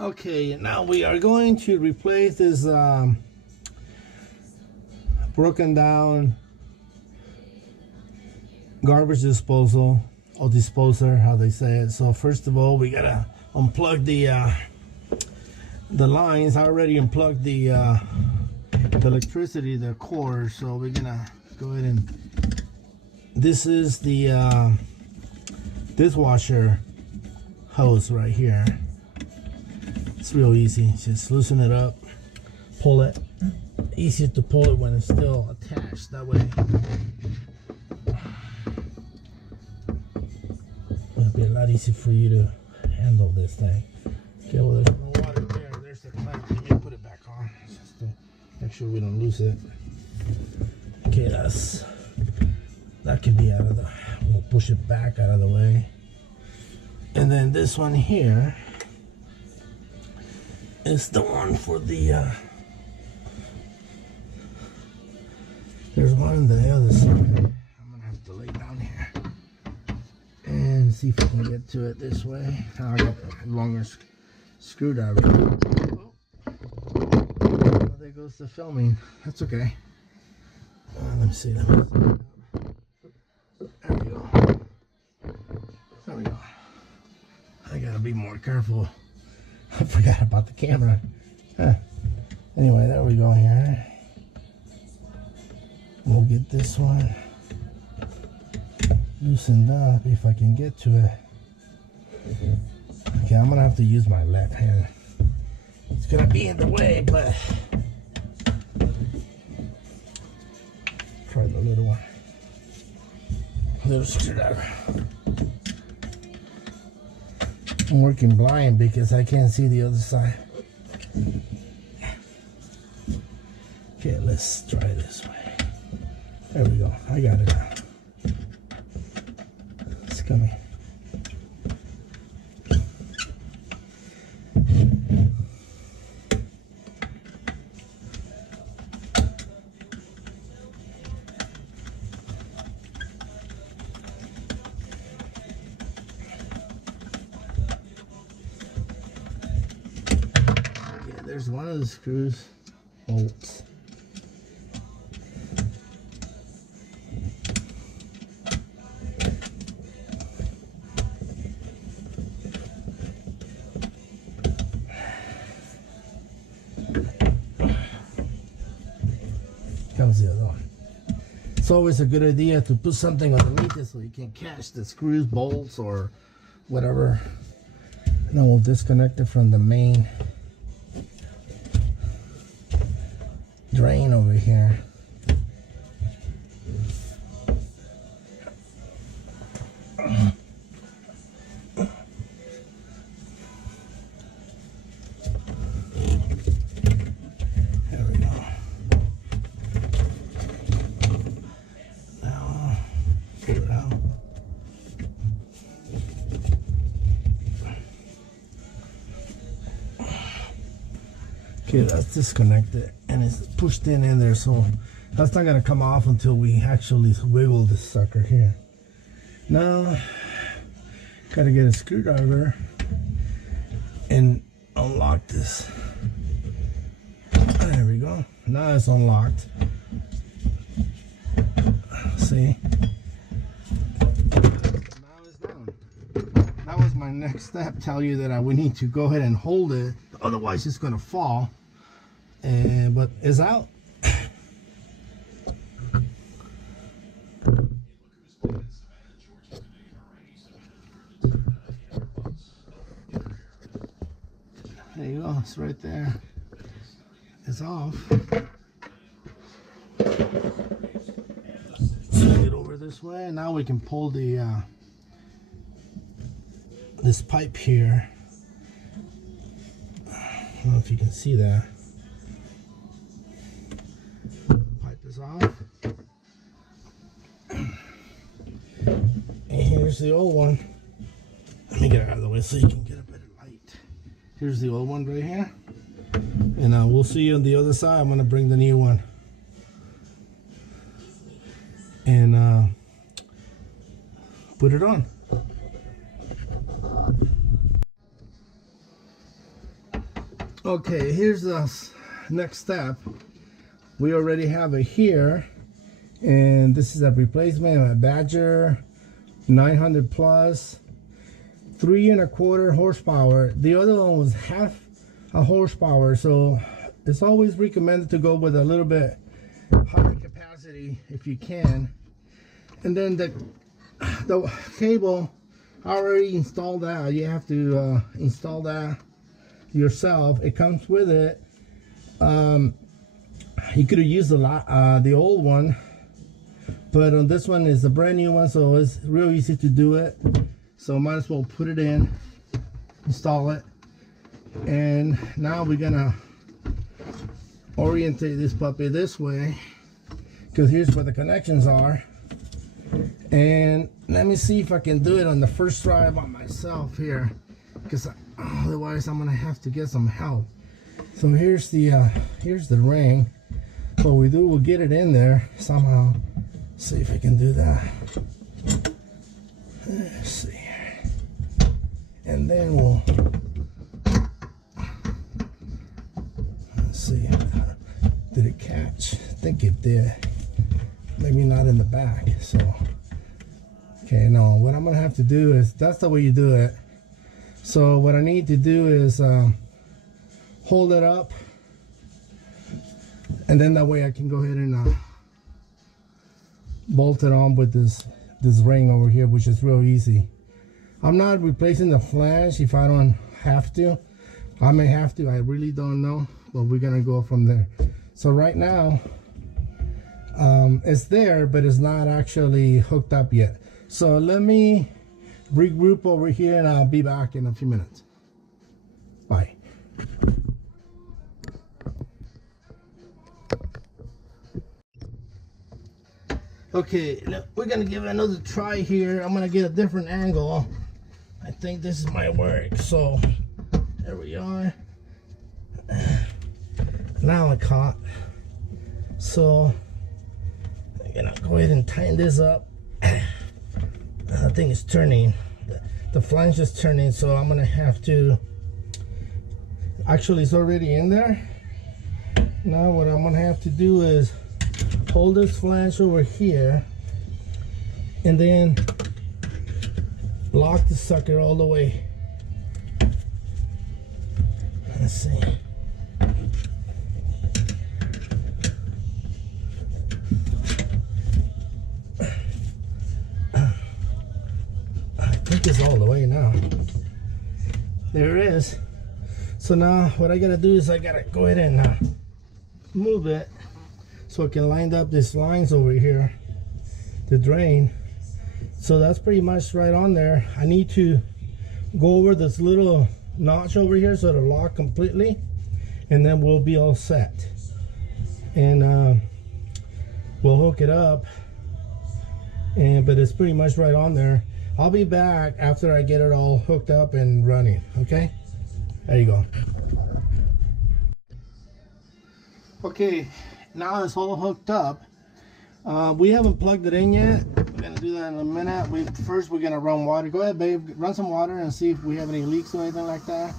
Okay, now we are going to replace this broken down garbage disposal or disposer, how they say it. So first of all, we gotta unplug the lines. I already unplugged the electricity, the cord. So we're gonna go ahead and this is the dishwasher hose right here. It's real easy. Just loosen it up, pull it. Easier to pull it when it's still attached. That way it'll be a lot easier for you to handle this thing. Okay, well, there's no water there. There's the clamp. Let me put it back on just to make sure we don't lose it. Okay, that can be out of the, we'll push it back out of the way. And then this one here is the one for the there's one on the other side. I'm gonna have to lay down here and see if I can get to it this way. Now I got the longer screwdriver. Oh, there goes the filming. That's okay. Let me see. There we go. There we go. I gotta be more careful. I forgot about the camera. Anyway, there we go here. We'll get this one loosened up if I can get to it. Okay, I'm gonna have to use my left hand. It's gonna be in the way, but try the little one. Little screwdriver. I'm working blind because I can't see the other side. Okay, let's try this way. There we go. I got it now. It's coming. There's one of the screws bolts. Comes the other one. It's always a good idea to put something underneath it so you can catch the screws, bolts, or whatever. And then we'll disconnect it from the main drain over here. There we go. Now pull it out. Okay, that's disconnected and it's pushed in there, so that's not gonna come off until we actually wiggle this sucker here. Now, gotta get a screwdriver and unlock this. There we go. Now it's unlocked. See? Now it's down. That was my next step. Tell you that we need to go ahead and hold it, otherwise it's gonna fall. But it's out. There you go, it's right there. It's off. Swing it over this way. Now we can pull the this pipe here. I don't know if you can see that. Pipe is off. And here's the old one. Let me get it out of the way so you can get a better light. Here's the old one right here. And we'll see you on the other side. I'm going to bring the new one. And put it on. Okay, here's the next step. We already have it here, and this is a replacement of a Badger 900 plus, 3¼ horsepower. The other one was half a horsepower, so it's always recommended to go with a little bit higher capacity if you can. And then the cable, I already installed that. You have to install that yourself. It comes with it. You could have used the old one, but on this one is the brand new one, so it's real easy to do it. So might as well put it in, install it, and now we're gonna orientate this puppy this way, because here's where the connections are. And let me see if I can do it on the first try by myself here, because otherwise I'm gonna have to get some help. So here's the ring. What we do, we'll get it in there somehow. See if I can do that. Let's see. And then we'll, let's see. Did it catch? I think it did. Maybe not in the back. So, okay, no. What I'm gonna have to do is, that's the way you do it. So what I need to do is hold it up, and then that way I can go ahead and bolt it on with this ring over here, which is real easy. I'm not replacing the flange if I don't have to. I may have to, I really don't know, but we're gonna go from there. So right now it's there, but it's not actually hooked up yet. So let me regroup over here, and I'll be back in a few minutes. Bye. Okay, we're gonna give it another try here. I'm gonna get a different angle. I think this might work. So there we are. Now I caught. So I'm gonna go ahead and tighten this up. I think it's turning. The flange is turning, so I'm gonna have to. Actually, it's already in there. Now what I'm gonna have to do is hold this flange over here, and then lock the sucker all the way. Let's see. I think it's all the way now. There it is. So now what I gotta do is I gotta go ahead and move it so I can line up these lines over here, the drain. So that's pretty much right on there. I need to go over this little notch over here so it'll lock completely, and then we'll be all set. And we'll hook it up, but it's pretty much right on there. I'll be back after I get it all hooked up and running, okay? There you go. Okay, now it's all hooked up. We haven't plugged it in yet. We're gonna do that in a minute. First we're gonna run water. Go ahead, babe, run some water and see if we have any leaks or anything like that.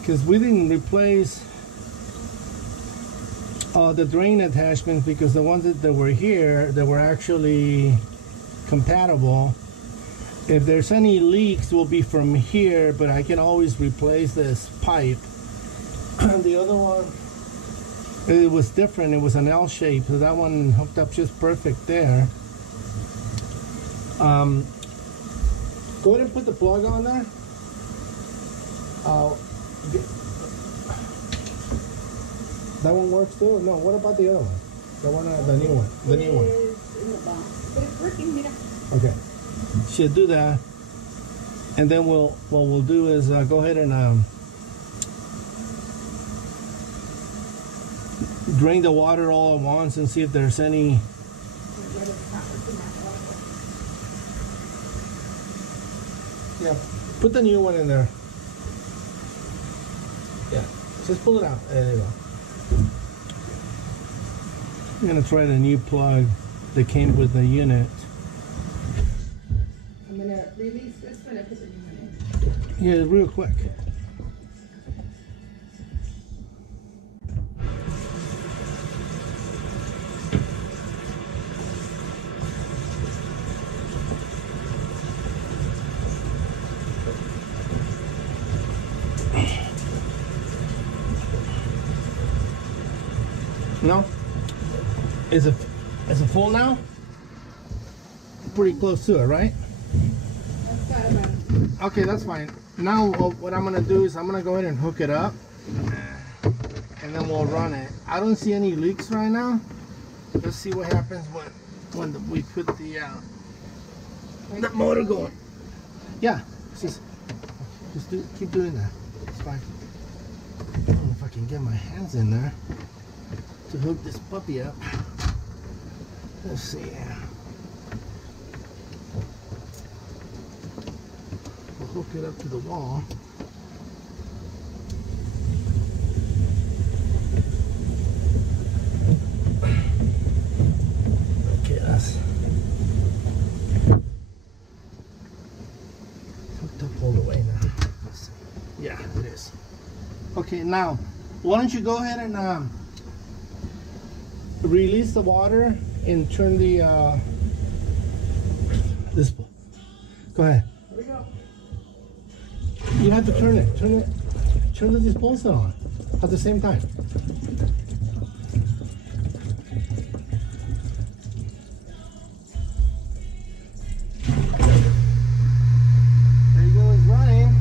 Because we didn't replace the drain attachments, because the ones that were here, that were actually compatible. If there's any leaks, will be from here, but I can always replace this pipe. The other one, it was different. It was an L shape, so that one hooked up just perfect there. Go ahead and put the plug on there. That one works too? No, what about the other one? The one, the new one. The new one. But it's working, mira. Okay. Should do that, and then what we'll do is go ahead and drain the water all at once and see if there's any. Yeah, put the new one in there. Yeah, just pull it out. There you go. I'm gonna try the new plug that came with the unit. I'm gonna release this one and put the new one in. Yeah, real quick. No? Is it full now? Pretty close to it, right? That's got about it. Okay, that's fine. Now what I'm gonna do is I'm gonna go ahead and hook it up, and then we'll run it. I don't see any leaks right now. Let's see what happens when we put the motor going. Yeah, just keep doing that. It's fine. I don't know if I can get my hands in there to hook this puppy up. Let's see. We'll hook it up to the wall. Okay, that's hooked up all the way now. Let's see. Yeah, it is. Okay, now why don't you go ahead and release the water and turn the this. Go ahead. Here we go. You have to turn the disposal on at the same time. There you go, it's running.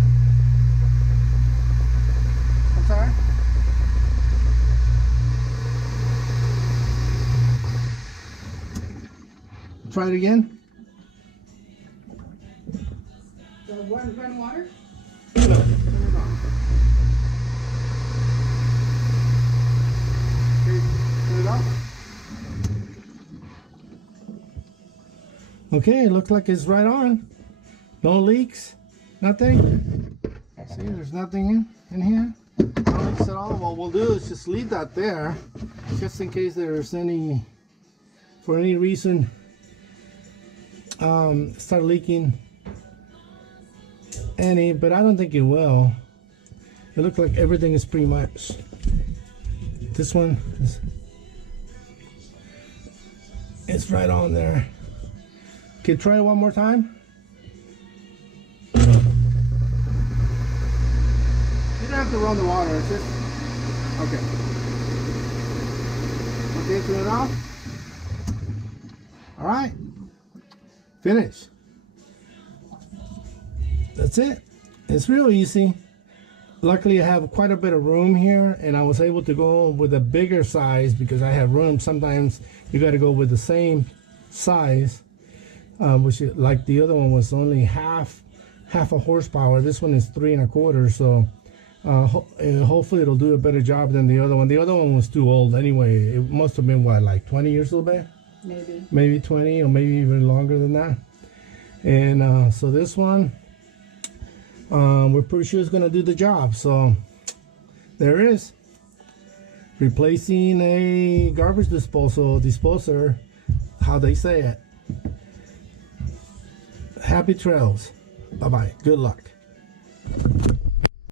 I'm sorry. Try it again. So run water? No. Turn it on. Turn it off. Okay, it looks like it's right on. No leaks, nothing. See, there's nothing in here. No leaks at all. What we'll do is just leave that there, just in case there's any, for any reason, start leaking any, but I don't think it will. It looks like everything is pretty much. This one is, it's right on there. Okay, try it one more time. You don't have to run the water, it's just okay. Okay, turn it off. All right, finish. That's it. It's real easy. Luckily I have quite a bit of room here, and I was able to go with a bigger size because I have room. Sometimes you got to go with the same size, which like the other one was only half a horsepower. This one is 3 1/4, so hopefully it'll do a better job than the other one. The other one was too old anyway. It must have been what, like 20 years old, babe? Maybe 20, or maybe even longer than that. And so this one, we're pretty sure it's gonna do the job. So there it is, replacing a garbage disposer, how they say it. Happy trails. Bye bye. Good luck.